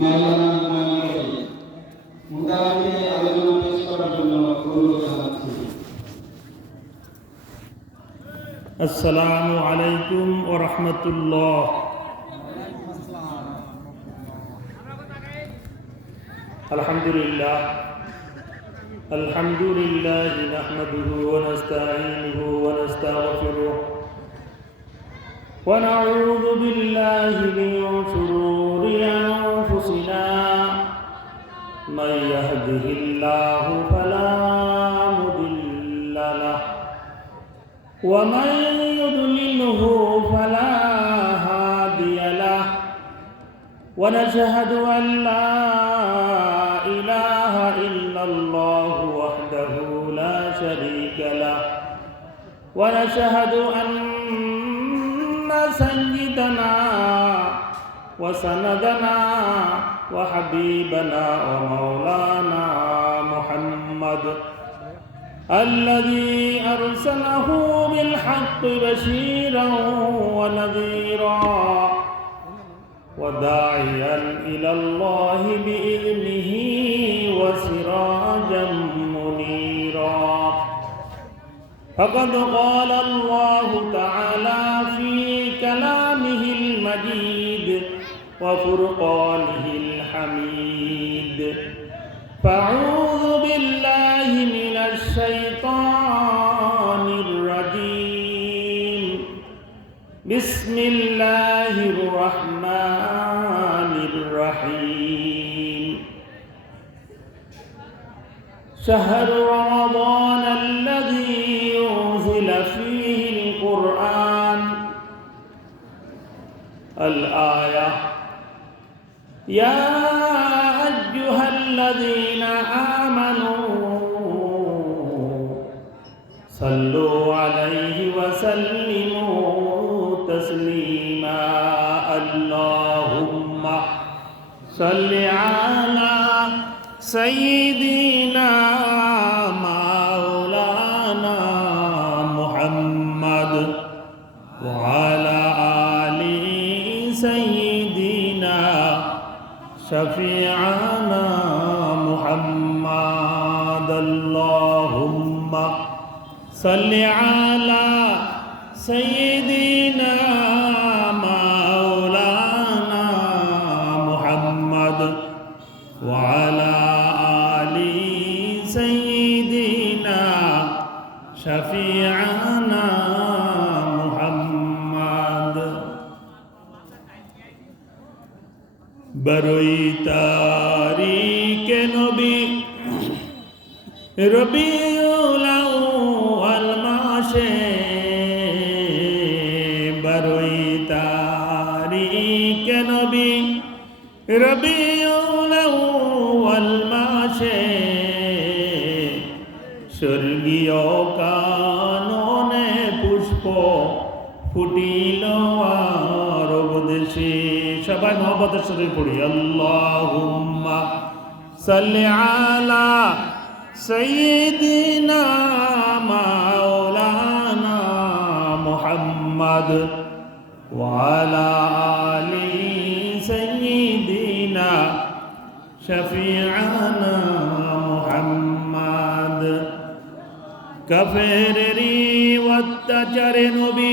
মাওলানা ইমাম মুদারকে আলোচনা পেশ করার জন্য অনুরোধ জানাচ্ছি। আসসালামু আলাইকুম ওয়া রাহমাতুল্লাহ। আলহামদুলিল্লাহ আলহামদুলিল্লাহ নাহমাদুহু ওয়া নাস্তাঈনুহু ওয়া নাস্তাগফিরুহ ওয়া নাউযু বিল্লাহি মিন শুরুরি আনফুসিনা মান ইয়াহদিহিল্লাহু ফালা মুদিল্লা লাহু ওয়া মান ইউদ্লিলহু ফালা হাদিয়া লাহু ওয়া নাশহাদু আন লা ইলাহা ইল্লাল্লাহু ওয়াহদাহু লা শারীকা লাহু ওয়া নাশহাদু আন্না সাইয়্যিদানা ওয়া সানাদানা ওয়া হাবিবানা ওয়া মাওলানা মুহাম্মদ الذي أرسله بالحق بشيرا ونذيرا وداعيا إلى الله بإذنه وسراجا منيرا فقد قال الله تعالى في كلامه المجيد وفرقانه الحميد فأعوذ بالله من الشيطان الرجيم بسم الله الرحمن الرحيم شهر رمضان الذي أنزل فيه القرآن الآية يا أيها الذين آمنوا صلوا عليه وسلموا تسليما اللهم صل على سيدنا مولانا محمد وعلى آل سيدنا شفيعنا محمد اللهم صل على سيدنا مولانا محمد وعلى آل سيدنا شفيعنا محمد بروي تاريك نبي রবিউল আউয়াল মাসে বারোই তারিখে নবী রবিউল আউয়াল মাসে স্বর্গীয় কাননে পুষ্প ফুটিল আরব দেশে। সবাই মহব্বতের সাথে পড়ি আল্লাহুম্মা সাল্লি আলা سيدنا مولانا محمد وعلى آل سيدنا شفيعنا محمد কাফেরেরি অত্যাচারে নবী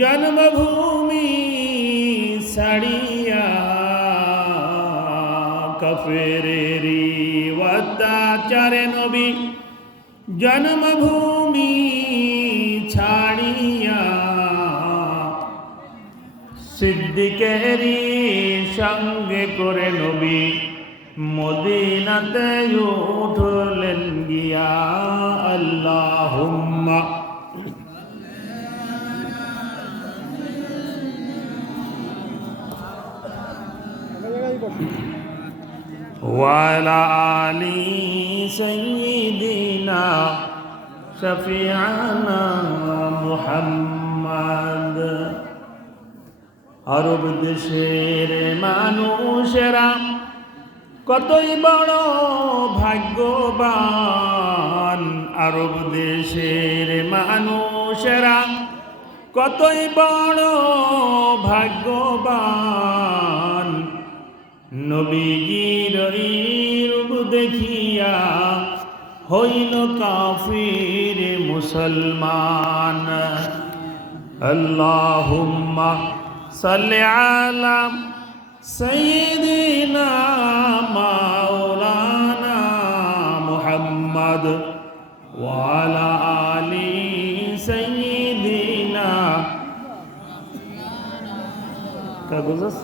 জন্মভূমি ছাড়িয়া কাফেরেরি অত্যাচারে নবী জন্মভূমি ছাড়িয়া সিদ্দিকেরি সঙ্গে করে নবী মদিনাতে উঠলেন গিয়া আল্লাহুম্মা وعلى آل سيدنا شفيعنا محمد আরব দেশের মানুষেরা কতই বড় ভাগ্যবান, আরব দেশের মানুষেরা কতই বড় ভাগ্যবান, নবীজির রূপ দেখিয়া হইল কাফির মুসলমান। আল্লাহুম্মা সাল্লি আলা সাইয়্যিদিনা মাওলানা মুহাম্মদ ওয়া আলা আলি সাইয়্যিদিনা। কা বুঝছ?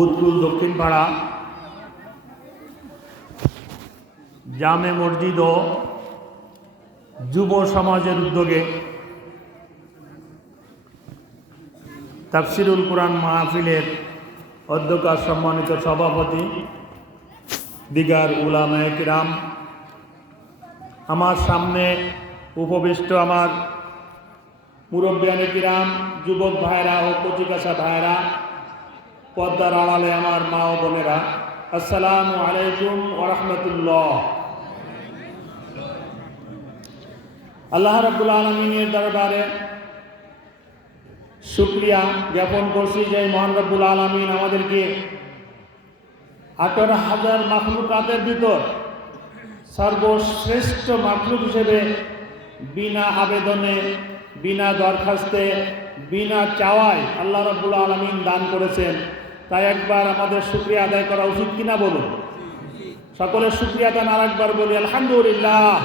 উৎকুল দক্ষিণ পাড়া জামে মসজিদ ও যুব সমাজের উদ্যোগে তাফসিরুল কুরআন মাহফিলের অধ্যক্ষ সম্মানিত সভাপতি দিগার উলামায়ে কিরাম, আমার সামনে উপবিষ্ট আমার মুরব্বিয়ানে কিরাম, যুবক ভাইরা ও কচিকাঁচা ভাইরা, পর্দার আড়ালে আমার মা ও বোনেরা, আসসালামু আলাইকুম ওয়া রাহমাতুল্লাহ। আল্লাহ রাব্বুল আলামিনের দরবারে শুকরিয়া জ্ঞাপন করছি যে মহান রাব্বুল আলামিন আমাদেরকে 18,000 মাখলুকাতের ভিতর সর্বশ্রেষ্ঠ মাখলুক হিসেবে বিনা আবেদনে, বিনা দরখাস্তে, বিনা চাওয়ায় আল্লাহ রাব্বুল আলামিন দান করেছেন। তাই একবার আমাদের শুকরিয়া আদায় করা উচিত কিনা বলুন? সকলের শুকরিয়া দান আর একবার বলি আলহামদুলিল্লাহ।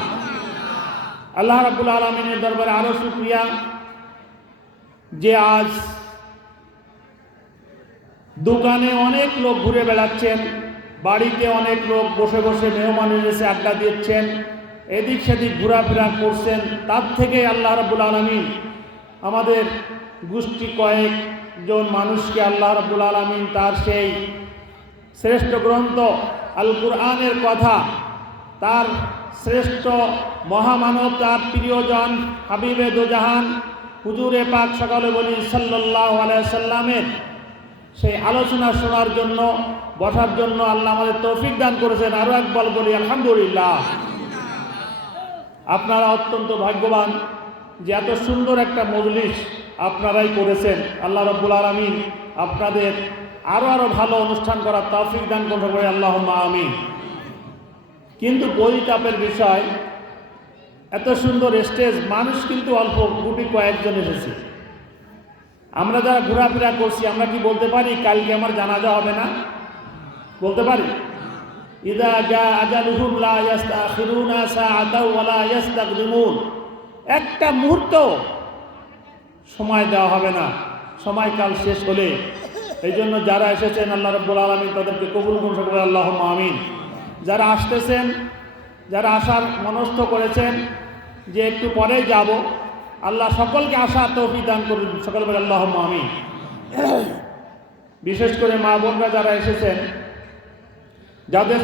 আল্লাহ রাব্বুল আলামিনের দরবারে আরো শুকরিয়া যে আজ দোকানে অনেক লোক ঘুরে বেড়াচ্ছেন, বাড়িতে অনেক লোক বসে বসে মেহমানের এসে আড্ডা দিচ্ছেন, এদিক সেদিক ঘোরাফেরা করছেন। তার থেকে আল্লাহ রাব্বুল আলামিন আমাদের গোষ্ঠী কয়েকজন মানুষকে আল্লাহ রাব্বুল আলামিন তার সেই শ্রেষ্ঠ গ্রন্থ আল কুরআনের কথা, তার শ্রেষ্ঠ মহামানব, তার প্রিয়জন হাবিবে দোজাহান হুজুরে পাক সকলে বলি সাল্লাল্লাহু আলাইহি সাল্লামের সেই আলোচনা শোনার জন্য, বসার জন্য আল্লাহ আমাদের তৌফিক দান করেছেন। আরও একবার বলি আলহামদুলিল্লাহ। আপনারা অত্যন্ত ভাগ্যবান যে এত সুন্দর একটা মজলিস আপনারাই করেছেন। আল্লাহ রাব্বুল আলামিন আপনাদের আরও ভালো অনুষ্ঠান করার তৌফিক দান করতে পারে, আল্লাহুম্মা আমিন। কিন্তু পরিতাপের বিষয়, এত সুন্দর স্টেজ, মানুষ কিন্তু অল্প, গুটি কয়েকজন এসেছে। আমরা যারা ঘোরাফেরা করছি, আমরা কি বলতে পারি কালকে আমার জানাজা হবে না? বলতে পারি? ইযা জা আজালুহুম লা ইস্তাখিরুনা সাআতাও ওয়া লা ইস্তাকদিমুন। একটা মুহূর্ত সময় দেওয়া হবে না, সময়কাল শেষ হলে। এই জন্য যারা এসেছেন আল্লাহ রাব্বুল আলামিন তাদেরকে কবুল করুন, সকলে আল্লাহুম্মা আমিন। যারা আসতেছেন, যারা আসার মনস্থ করেছেন যে একটু পরেই যাব, আল্লাহ সকলকে আসার তৌফিক দান করুন, সকলে বলে আল্লাহুম্মা আমিন। বিশেষ করে মা বোনরা যারা এসেছেন, যাদের